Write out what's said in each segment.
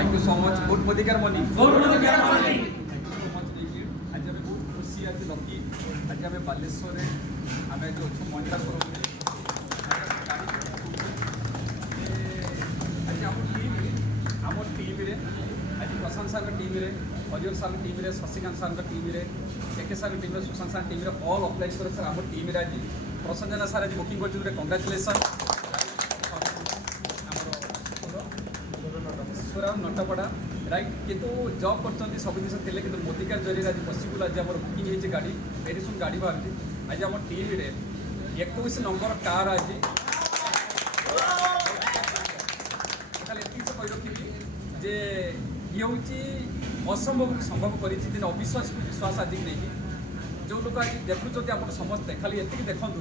thank you so much good Modicare money आज आम बहुत खुशी आज लकी आज आम बालेश्वर आम जो अच्छे महिला फोरम आज आम टीम आज प्रशांत सार टीम हरिओम सार टीम शशिकांत सार टीम एके सार टीम सुशांत सार टीम ऑल अप्लाई कर सर आम टीम आज प्रसन्न जेना सार आज बुकिंग कर कंग्राचुलेसन नटपड़ा राइट कितु जॉब कर सब जिन थे कि मोदिकार जरिए आज पसिबल आज आम बुकिंग होती गाड़ी वेरी सुन गाड़ी बाहर आज आम टीम 21 नंबर कार आज खाली ये कही रखी जे ये हूँ असंभव संभव कर अविश्वास विश्वास आज नहीं जो लोग आज देखुं आप समस्ते खाली ये देखूँ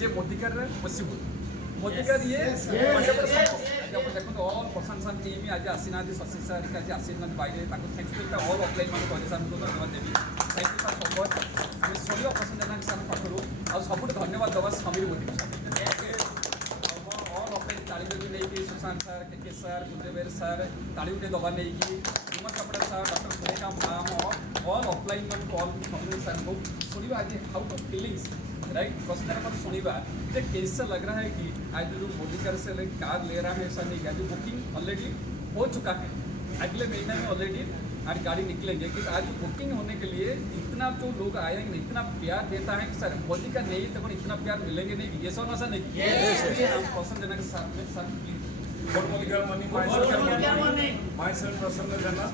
जे मोदिकार पसिबल मोदिकार ये देखो ऑल प्रशासन टीम आज आसीना शशि सार आज आसीना बैठे थैंक्स ऑल अप्लाई मान धन्यवाद देवी थैंक यू सर सब आम शोल्य प्रसन्न जेना सार पाखु आ सब धन्यवाद दवा समीर मोदी ऑल अप्लाई ताली भी नहीं सुशांत सार के सार कुंदेवेर सार ताली गोटे दवा नहीं हिमंत कपड़ा सार doctor Surekha ma'am all apply मान कॉल समीर सार को शुणा आज हाउ टू फीलिंग्स राइट प्रश्न पर सुनिबा जे कैसा लग रहा है कि आज जो मोदिकार से कार ले रहा है ऐसा नहीं आज बुकिंग ऑलरेडी हो चुका है अगले महीने में ऑलरेडी आज गाड़ी निकलेंगे कि आज बुकिंग होने के लिए इतना जो लोग आएंगे इतना प्यार देता है कि सर मोदी का नहीं तो इतना प्यार मिलेंगे नहीं ये सब नशा नहीं हम पसंद देना के साथ में sir good Modicare money myself प्रसन्न जेना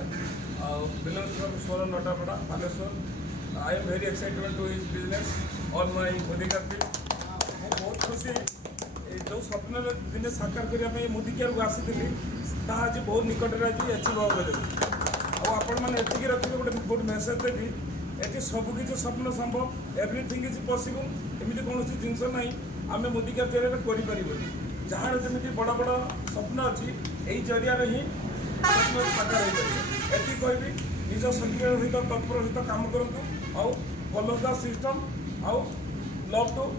belongs from Solar Notapara Baleshwar I am very excited to his business on my मोदिकार team ମୁଁ ବହୁତ ଖୁସି जो स्वप्न दिने साकार करने मोदिकार को आसी ता आज बहुत निकटରେ आज अचीव हो आपण मैंने एतिकी रखिए गोटे गुड मेसेज देवी ये सबकि स्वप्न संभव एवरीथिंग इज पॉसिबल एमती कौन जिनस ना आम मोदिकार जरिए करें जार जमी बड़ बड़ स्वप्न अच्छी यही जरिया ही स्वप्न साकार हो एति कहबी निज सक्रिय सहित तत्पर सहित काम करूँ आउ फॉलो द सिस्टम आउ लव टू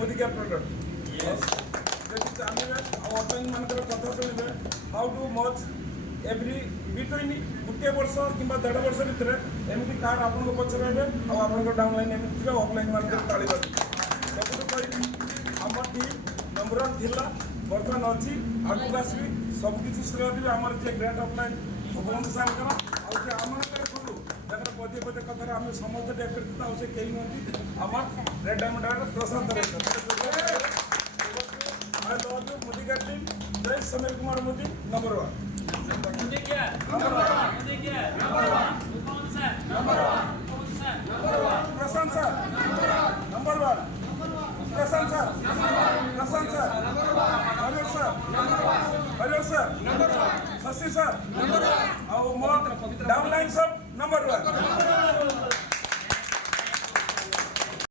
मोदिकार प्रोडक्ट जानवे ऑनलाइन मानकर कथा शुणे how to much every between गोटे वर्ष कि 1.5 वर्ष भितर एमती कार्ड आपको पचर आप डाउनलाइन एमती ऑफलाइन मानकर ताड़ा सब कह आम टीम नंबर 1 थिला बर्तमान अच्छी आगू आसवि सबकि श्रेय देवी आम जे ग्रेट ऑफलाइन भगवंत सार आम गुरु जहाँ पदे पदे कथार आम समस्त डेकोरेट से कहीं नहीं आम red diamond Prashant I love you, Modicare team जय Sameer Kumar Modi number 1 Prashant sir number 1 Prashant sir Hariom sir Shashi sir downline सब नंबर 1